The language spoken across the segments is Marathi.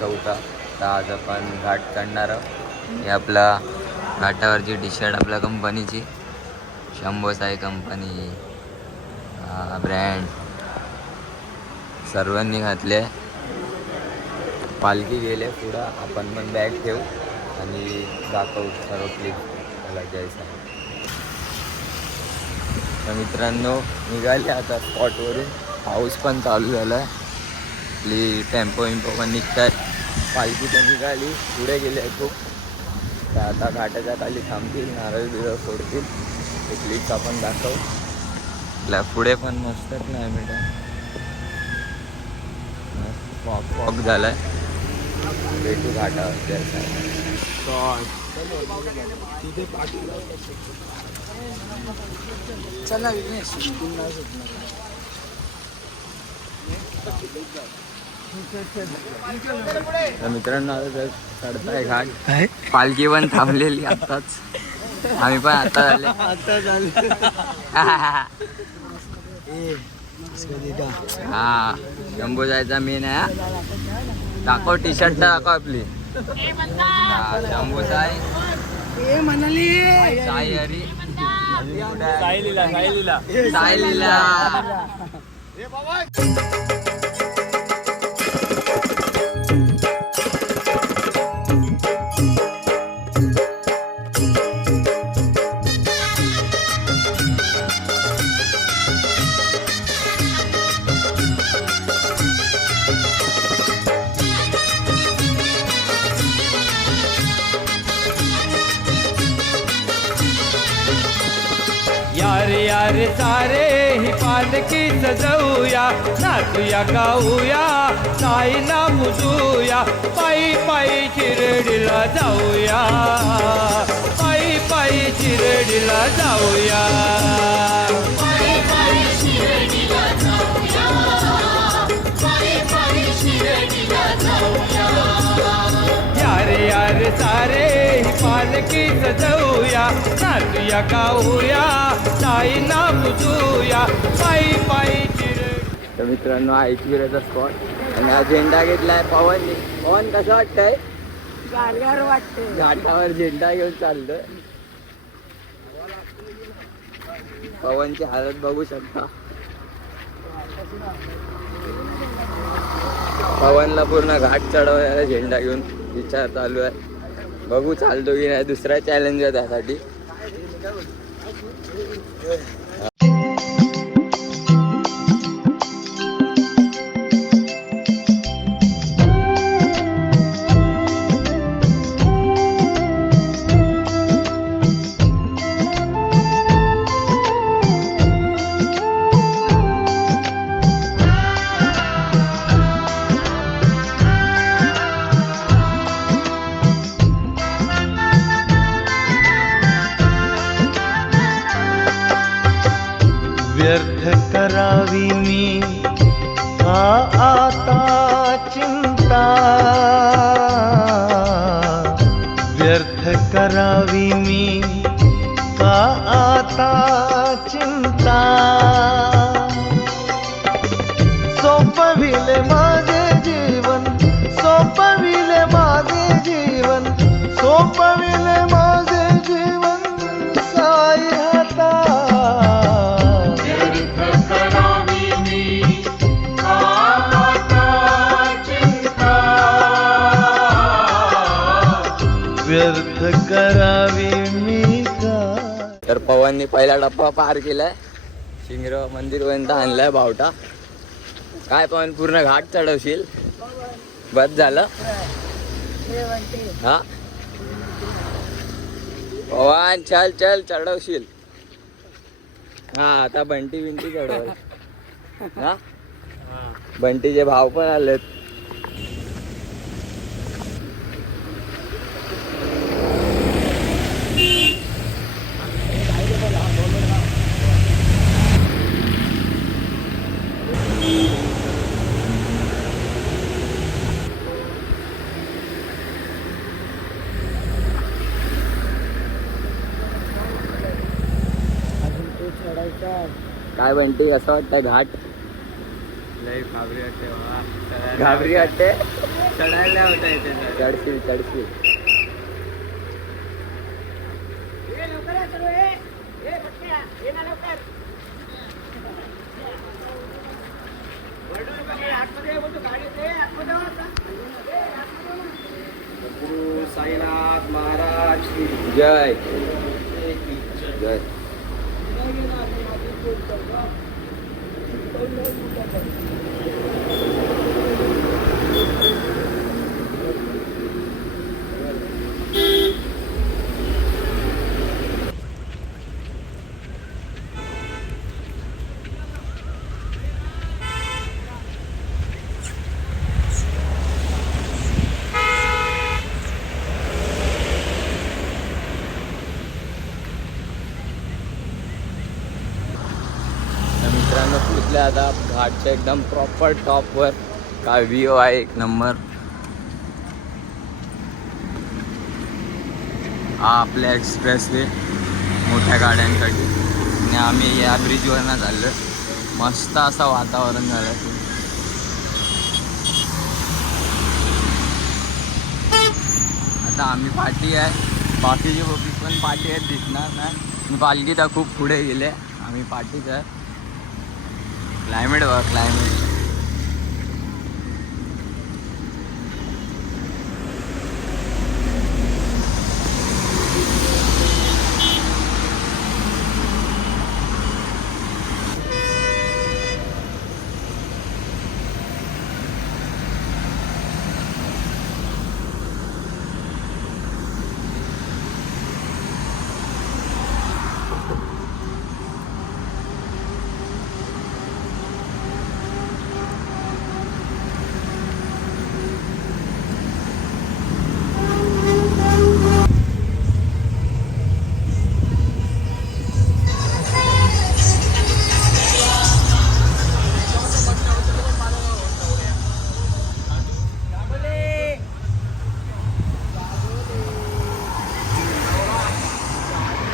चौथा. तर आज आपण घाट चढणार आहोत. हे आपला घाटावरची टी शर्ट आपल्या कंपनीची, शंभो साई कंपनी ब्रँड सर्वांनी घातले. पालखी गेले पुढं, आपण पण बॅग ठेवू आणि दाखवू सर्व क्लिप मला घ्यायचं आहे. तर मित्रांनो निघाले आता स्पॉटवरून. पाऊस पण चालू झाला आहे. आपली टेम्पो विम्पो पण निघतात. पालखी पण निघाली, पुढे गेले खूप. तर आता घाटाच्या खाली थांबतील, नारळ बिरळ फोडतील. ते क्लिप्स आपण दाखवू. आपल्या पुढे पण मस्तच नाही बेटा, मस्त फॉग झालाय. भेटू घाटावर. चला विघ्नेश. मित्रांनो आता चढताय घाट. पालखी पण थांबलेली आताच. आम्ही पण आता झाले. हा शंभू जायचा मेन आहे. दाखव टी शर्ट दाखव आपली. शंभू साई साई हरी साई लीला. यारे यारे सारे ही पालखी सजवूया, नाचूया गाऊया, साईला मुजूया, पायी पायी शिर्डीला जाऊया, पायी पायी शिर्डीला जाऊया. यारे यारे सारे ही पालखी सजवूया, नाचूया गाऊया, साईला मुजूया, पायी पायी शिर्डी. तर मित्रांनो ऐकविराचा स्पॉट आणि हा झेंडा घेतलाय पवनने. पवन कसं वाटतंय? गाड्यावर वाटते. घाटावर झेंडा घेऊन चाललोय. पवनची हालत बघू शकता. पवनला पूर्ण घाट चढवायला झेंडा घेऊन विचार चालू आहे. बघू चालतो की नाही. दुसरा चॅलेंज आहे त्यासाठी. व्यर्थ करावी मी का आता चिंता, व्यर्थ करावी मी का आता चिंता. सोपविले माझे जीवन, सोपविले माझे जीवन, सोपविले माझे जीवन साई हाता. व्यर्थ करावी मी का. तर पवनने पहिला टप्पा पार केलाय. शिंगराव मंदिरपर्यंत आणलाय बावटा. काय पवन पूर्ण घाट चढवशील? बस झालं हा. पवन चल चल चढवशील. हा आता बंटी बिंटी चढवल हा. बंटीचे भाव पण आलेत. काय बंटी असं वाटतं घाट? लय घाबरी वाटते बाबा. घाबरी वाटते. चढायला होता येते ना. चढशील चढशील. गुरु साईनाथ महाराज की जय जय. मित्रांनो पोचले आता घाटच्या एकदम प्रॉपर टॉपवर. काय व्ह्यू आहे एक नंबर. हा आपल्या एक्सप्रेसवे मोठ्या गाड्यांसाठी आणि आम्ही या ब्रिजवरनं चाललो. मस्त असं वातावरण झालं. आता आम्ही पाठी आहे. बाकीचे पण पाठी आहेत दिसणार नाही. मी पालखी तर खूप पुढे गेले. आम्ही पाठीच आहे. क्लायमेट बघा क्लायमेट.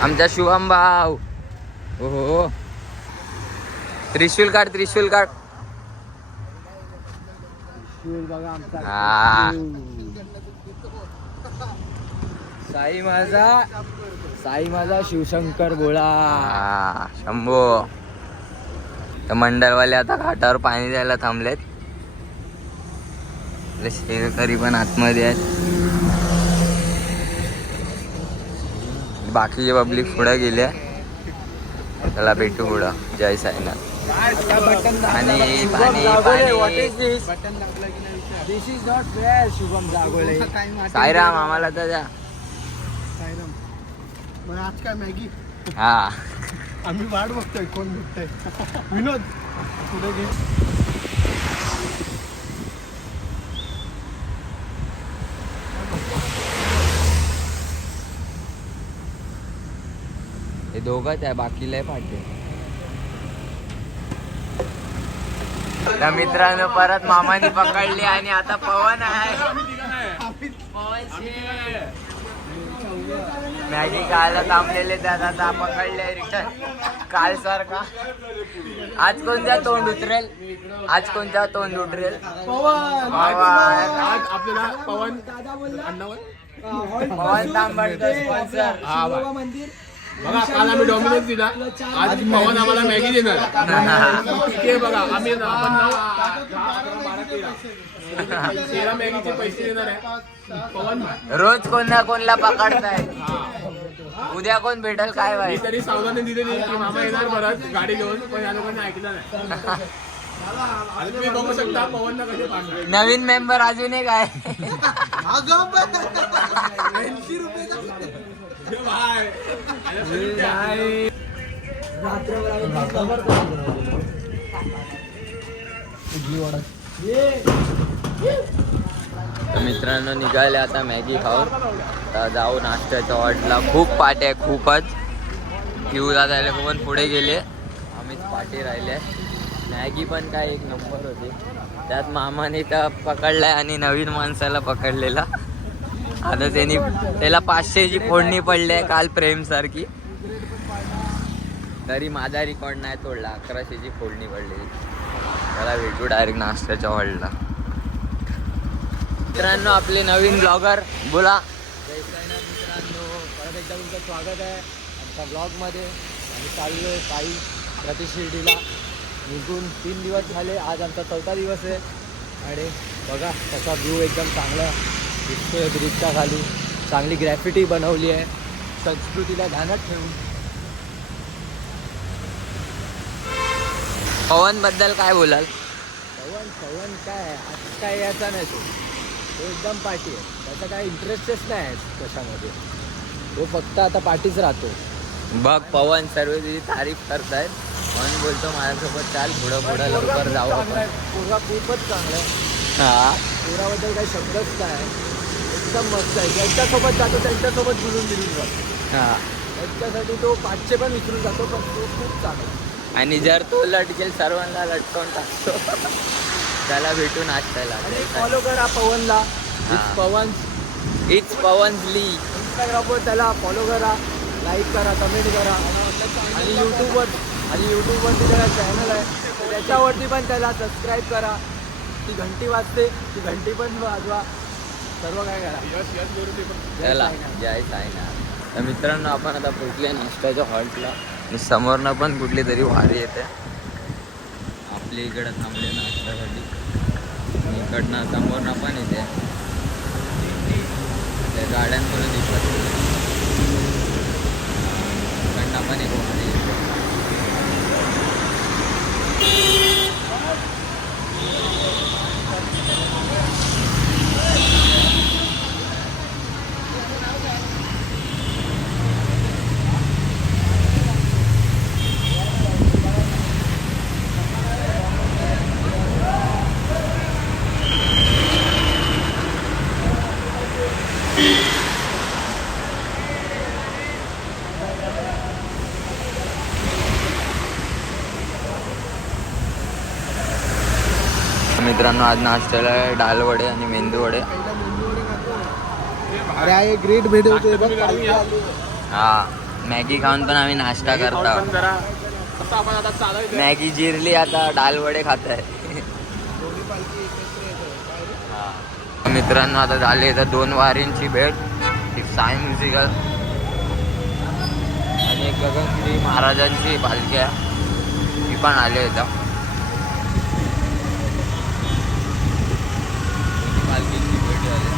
आमचा शुभम भाऊ. हो त्रिशूल काढ त्रिशूल काढ. हा साई माझा शिवशंकर बोळा. शंभो. तर मंडळवाले आता घाटावर पाणी द्यायला थांबलेत. शेतकरी पण आतमध्ये आहेत. बाकीचे पब्लिक पुढे गेले. त्याला भेटू पुढं. जय साईनाथ. आणि पाणी this is not fair. Shubham Jagole. Sairam आम्हाला तर द्या. आज काय मॅगी. हा आम्ही वाट बघतोय कोण भेटतंय. विनोद पुढे घे. हे दोघंच आहे बाकी लय पाठी. तर मित्रांनो परत मामानी पकडली आणि आता पवन आहे. मॅगी खायला थांबलेले त्यात आता पकडले रिटर्न काल सारखा. आज कोणत्या तोंड उतरेल. आज कोणत्या तोंड उतरेल. आपल्याला पवन पवन तांबडचा स्पॉन्सर. मंदिर बघा काल आम्ही डॉमिनोज दिला. आज पवन आम्हाला मॅगी देणार. तिथे बघा आम्ही 13 मॅगीचे पैसे देणार आहे. पवन रोज कोणा कोणला पकडताय. उद्या कोण भेटल काय मी तरी सावधानी दिलेली की मामा येणार परत गाडी घेऊन. पण या लोकांनी ऐकलं नाही. आणि तुम्ही बघू शकता पवनला कसे पाडणार. नवीन मेंबर अजून एक आहे. 80 रुपये. तर मित्रांनो निघाले आता मॅगी खाऊन. तर जाऊ नाश्त्याच्या हॉटला. खूप पाट्या आहे खूपच. क्यू जायला पण पुढे गेले. आम्हीच पाठी राहिले. मॅगी पण काय एक नंबर होती. त्यात मामाने तर पकडलाय आणि नवीन माणसाला पकडलेला. आता त्याला 500ची फोडणी पडली आहे काल प्रेम सारखी. तरी माझा रेकॉर्ड नाही तोडला. 1100ची फोडणी पडलेली. त्याला भेटू डायरेक्ट नाश्त्याच्या हॉलला. मित्रांनो आपले नवीन ब्लॉगर बोला. जय साईनाथ मित्रांनो, परत एकदा तुमचं स्वागत आहे आमच्या ब्लॉगमध्ये. आम्ही चाललो आहे पायी प्रति शिर्डीला. निघून 3 दिवस झाले, आज आमचा 4था दिवस आहे. आणि बघा त्याचा व्ह्यू एकदम चांगला दिसतोय ब्रिजच्या खाली. चांगली ग्रॅफिटी बनवली आहे संस्कृतीला ध्यानात ठेवून. पवन बद्दल काय बोलाल? पवन काय आज काय याचा नाही तो एकदम पार्टी आहे. त्याचा काय इंटरेस्टच नाही आहे कशामध्ये. तो फक्त आता पार्टीच राहतो. बघ पवन सर्व तुझी तारीफ करतायत म्हणून बोलतो माझ्यासोबत चाल पुढं लवकर जाऊ आपण. पोरगा खूपच चांगला आहे. हा पोराबद्दल काही शब्दच नाही. एकदम मस्त आहे. ज्यांच्यासोबत जातो त्यांच्यासोबत बुलून जातो. हा त्यांच्यासाठी तो 500 पण विसरून जातो, पण तो खूप चांगला आहे. आणि जर तो लटकेल सर्वांना लटकवून टाकतो. त्याला भेटून नाश्त्याला. आणि फॉलो करा पवनला. हा. इट्स पवन्स ली. इंस्टाग्रामवर त्याला फॉलो करा, लाईक करा, कमेंट करा. आणि यूट्यूबवरती त्याला चॅनल आहे तर त्याच्यावरती पण त्याला सबस्क्राईब करा. ती घंटी वाजते, ती घंटी पण वाजवा. सर्व काय करा. यश करू ते पण. चला जय साईनाथ. तर मित्रांनो आपण आता पोचले नाश्त्याच्या हॉल्टला. समोरनं पण कुठली तरी वारी येते. आपल्या इकडं थांबले नाश्त्यासाठी. आणि इकडनं समोरनं पण येते. त्या गाड्यांकडून दिसत इकडनं पण एक वारी येते. मित्रांनो आज नाश्त्याला आहे डाल वडे आणि मेंदू वडे. अरे ग्रेट भेट होते बघ. हा मॅगी खाऊन पण आम्ही नाश्ता करता. जरा कसं आपण आता चालायचं. मॅगी जिरली आता डाल वडे खात आहे. मित्रांनो आता झाली तर 2 वारींची भेट. एक साई म्युझिकल आणि एक गगनगिरी महाराजांची पालखी आहे ती पण आली इथं. पालखीची भेट झाली.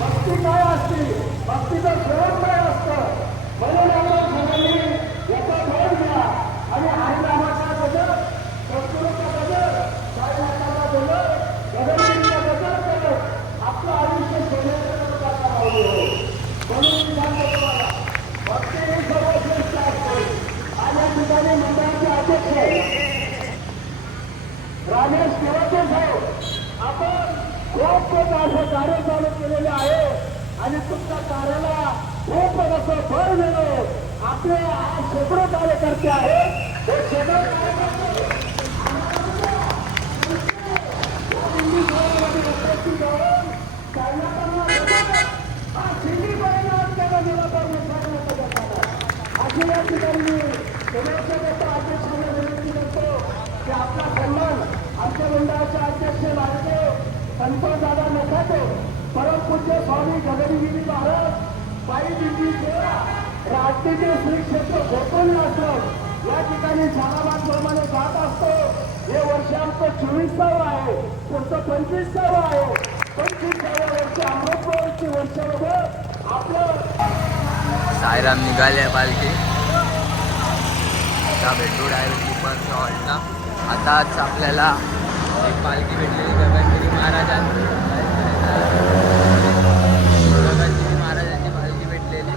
भक्ती काय असते? भक्तीचं स्वरूप काय असतं? म्हणून आपण सगळ्यांनी याचा फळ घ्या आणि हरिनामाचा गजर, संस्कृतचा गजर, साईनाथाचा गजर, गगनगिरीचा गजर करत आपलं आयुष्य सोन्याचं करता पाहिजे. म्हणून मी सांगतो तुम्हाला, भक्ती ही सर्वश्रेष्ठ असते. आणि या ठिकाणी मंडळाचे अध्यक्ष रामेश केवळचे साहेब, आपण खूप असं कार्य चालू केलेले आहे आणि तुमच्या कार्याला खूप असं फळ मिळेल. आपले आज शेकडो कार्यकर्ते आहेत. हे शेकडो कार्यकर्ते उपस्थित होऊन साईनाथांना हा शिर्डीपर्यंत आपल्याला निराधार विचारण्याचा जातात. अशी या ठिकाणी समोरच्या अध्यक्षांना विनंती करतो की आपला सन्मान आमच्या मंडळाचे अध्यक्ष लाडके संतोषदादा नखाते, परमपूज्य स्वामी गगनगिरी महाराज, पायी दिंडी सेवा, राष्ट्रीय श्री क्षेत्र गोकुळ आश्रम या ठिकाणी झालाबाद प्रमाणे जात असतो. हे वर्ष आमचं 24वे आहे. पुढचं 25वे आहे. 25व्या वर्षी अमृतमहोत्सवी वर्षामध्ये आपलं साईराम निघाले पालखी. आता भेटू डायरेक्ट दुपारच्या हॉल्टला. आताच आपल्याला एक पालखी भेटलेली गगनगिरी महाराजांची. गगनगिरी महाराजांची पालखी भेटलेली.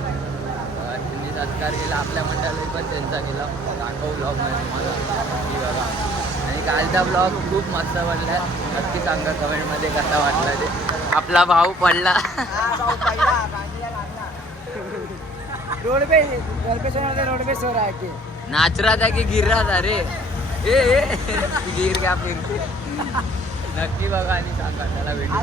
त्यांनी सत्कार केला आपल्या मंडळाने पण त्यांचा केला. दाखव ब्लॉगमध्ये तुम्हाला की बघा. आणि कालचा ब्लॉग खूप मस्त बनला. नक्की सांगा कमेंटमध्ये कसा वाटला ते. आपला भाऊ पडला. रोड पे हो रहा है कि नाच रहा था की गिर रहा था रे. ए गिर क्या फिर. नक्की बघा आणि सांगा. त्याला भेटू.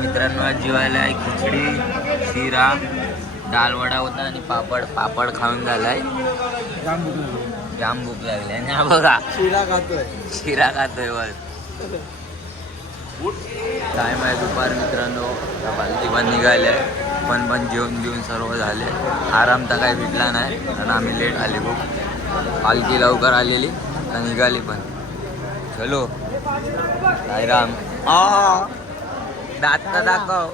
मित्रांनो आज जेवायला आहे खिचडी, शिरा, दाल वडा होता आणि पापड खाऊन झालाय. जाम भूक लागली आणि हा बघा शिरा खातोय बघ. टाइम आहे दुपार मित्रांनो. पालखी पण निघाले पण जेवण घेऊन सर्व झाले. आराम तर काही भेटला नाही कारण आम्ही लेट आले खूप. पालखी लवकर आलेली तर निघाली पण. चलो साईराम. दात तर दाखव.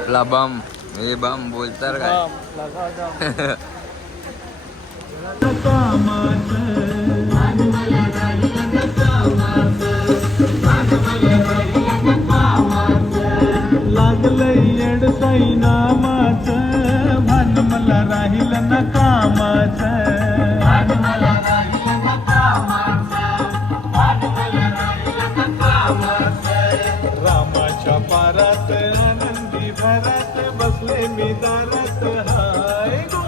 आपला बम हे बम बोलतर काय. लागलंय येड साई नामाचं, भान मला राहील ना कामाचं. रामाच्या पारात आनंदी भरात बसले मी दारात. हाय गो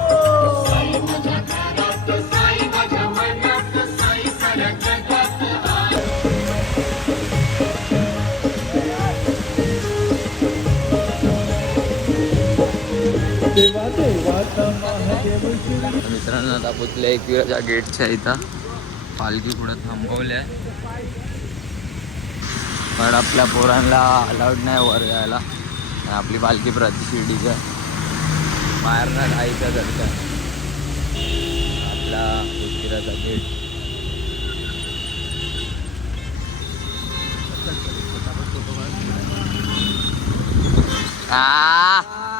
मित्रांनो आता पोचल्या एकविराच्या गेटच्या इथं. पालखी पुढे थांबवल्या पण आपल्या पोरांना अलाउड नाही वर यायला. आपली पालखी प्रतिशिर्डीच्या बाहेरनं जायचं दर्शन. आपला एकविराचा गेट.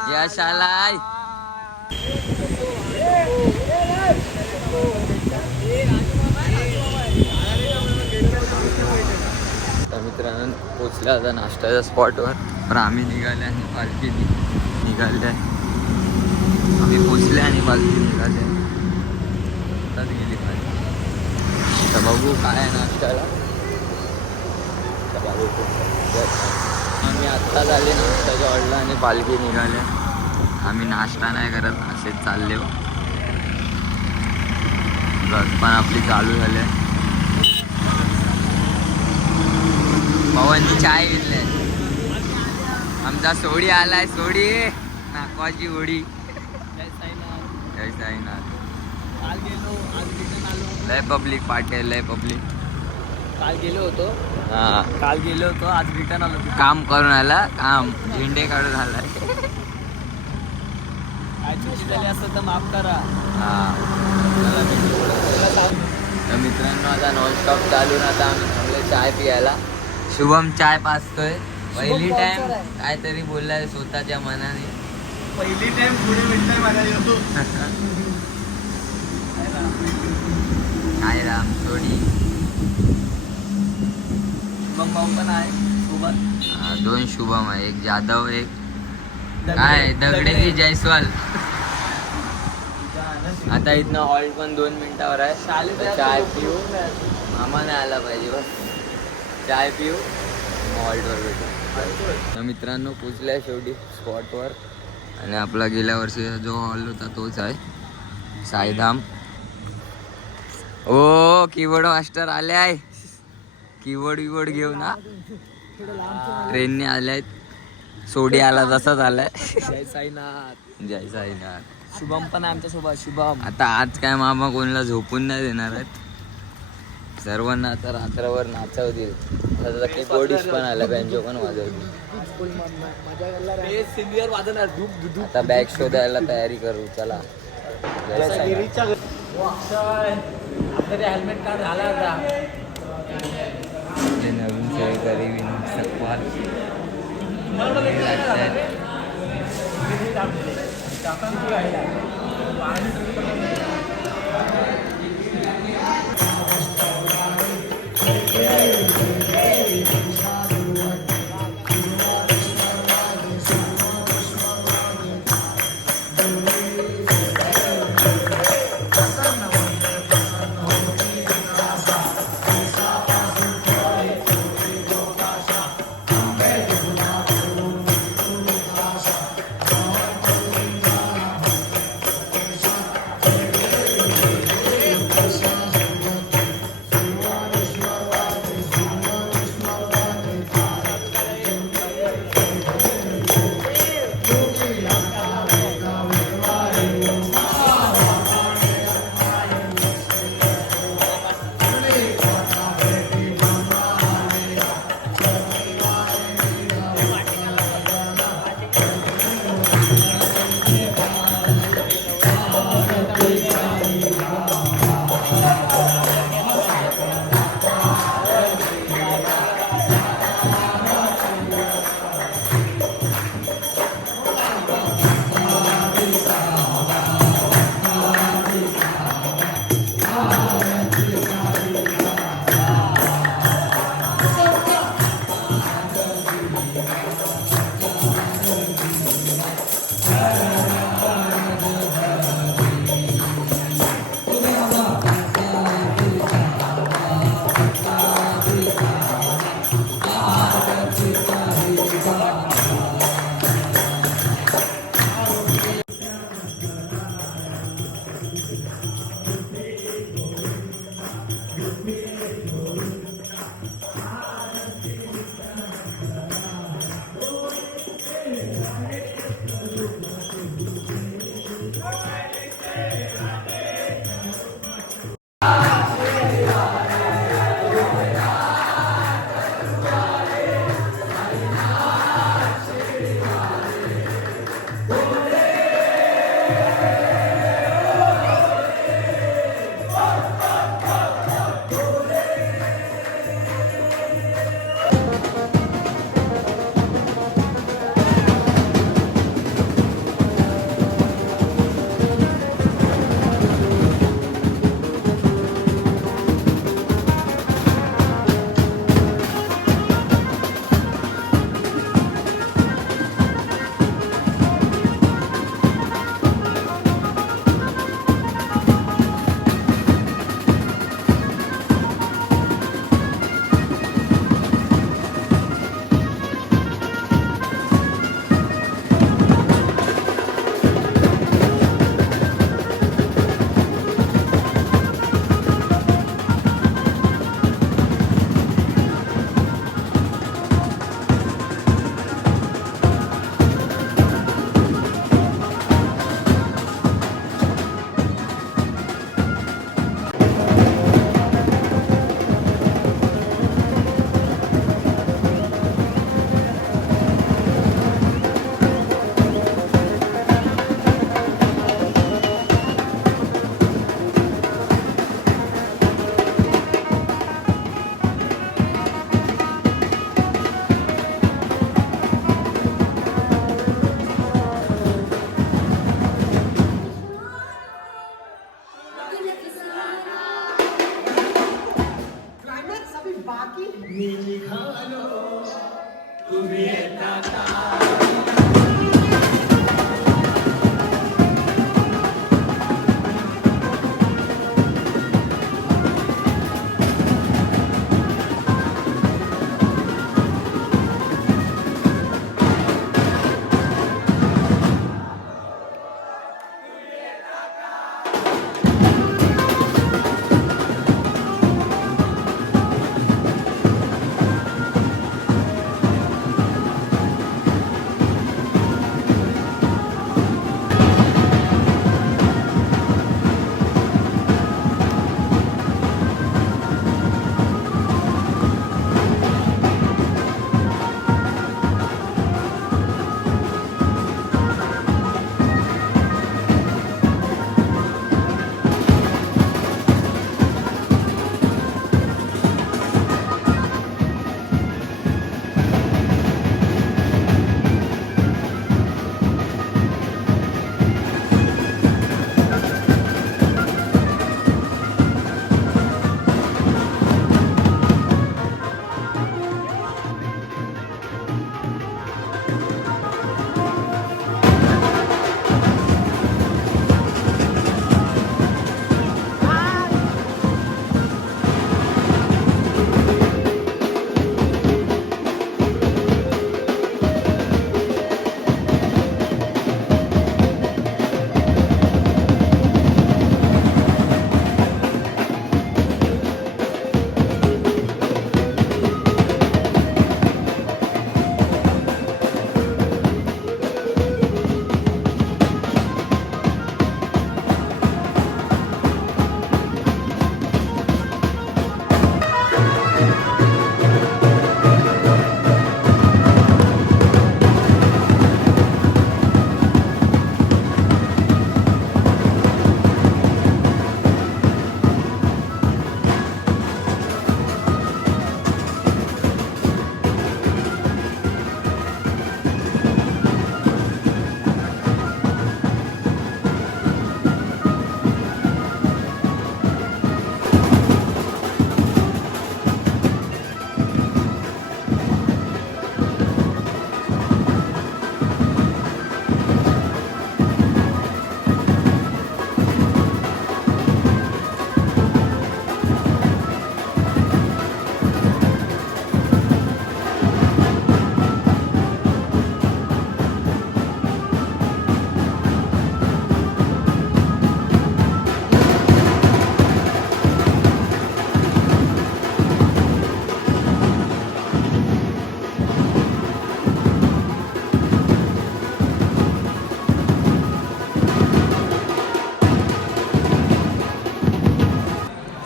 यश आलाय. तर मित्रांनो पोचल्या आता नाश्त्याच्या स्पॉटवर. पण आम्ही निघाले आणि पालखी निघाले. आम्ही पोचले आणि पालखी निघाले. आताच गेली पालखी. तर बघू काय आहे नाश्त्याला. आम्ही आत्ता झाले नाश्त्याच्या ऑर्डरला आणि पालखी निघाल्या. आम्ही नाश्ता नाही करत असेच चालले. बस पण आपली चालू झाली. पवन चाय घेतले. आमचा सोडी आलाय. सोडी नाकवाची होडी. जय साईनाथ. लय पब्लिक पाटील. लय पब्लिक. काल गेलो होतो हा आज रिटर्न आलो. काम करून आला. काम झेंडे काढून आलाय. असं तर माफ करा. हा तर मित्रांनो आता नॉनस्टॉप चालून आता आम्ही थांबलो चाय पियाला. शुभम चाय पाचतोय. पहिली टाइम काहीतरी बोललाय स्वतःच्या मनाने. पहिली टाइम पुढे भेटलाय माझ्या येतो. काय राम सोडी. शुभम भाऊ पण आहे सोबत. 2 शुभम आहे. एक जाधव एक काय दगडे की जयस्वाल. आता इथनं हॉल्ट पण 2 मिनिटावर आहे. तर चाय पिऊ. मामा नाही आला पाहिजे बस. चाय पिऊ हॉल्टवर भेटू. तर मित्रांनो पोचल्या शेवटी स्पॉटवर. आणि आपला गेल्या वर्षी जो हॉल होता तोच आहे साईधाम. ओ कीबोर्ड मास्टर आले आहे. कीबोर्ड घेऊन ट्रेनने आले. सोडी आला तसाच आलाय. जय साईनाथ. जय साईनाथ. शुभम पण आहे आमच्या सोबत. शुभम आता आज काय मामा कोणाला झोपून नाही देणार आहेत. सर्वांना आता रात्रभर नाचवतील. आता कीबोर्डिस्ट पण आला. बँजो पण वाजवतील. सिनियर वाजवणार. आता बॅग शोधायला तयारी करू. चला जय साईनाथ. हेल्मेट कार्ड झाला आता. जे नवीन सेवेकरी विनोद सकपाल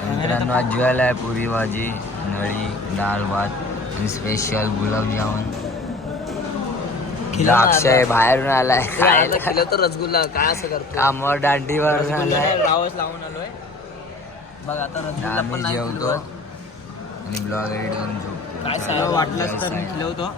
मित्रांनो आज जेवायला आहे पुरी भाजी नळी डाळ भात आणि स्पेशल गुलाबजामुन. अक्षय बाहेरून आलाय खायला तर रसगुल्ला काय असं करतो कामावर दांडीवर आलाय. रावस लावून आलोय बघ आता रसगुल्ला पण आम्ही नाही जेवतो खाल्लो. आणि ब्लॉग एडिट करून झोपतो. काय वाटलंच तर मी खिलवतो.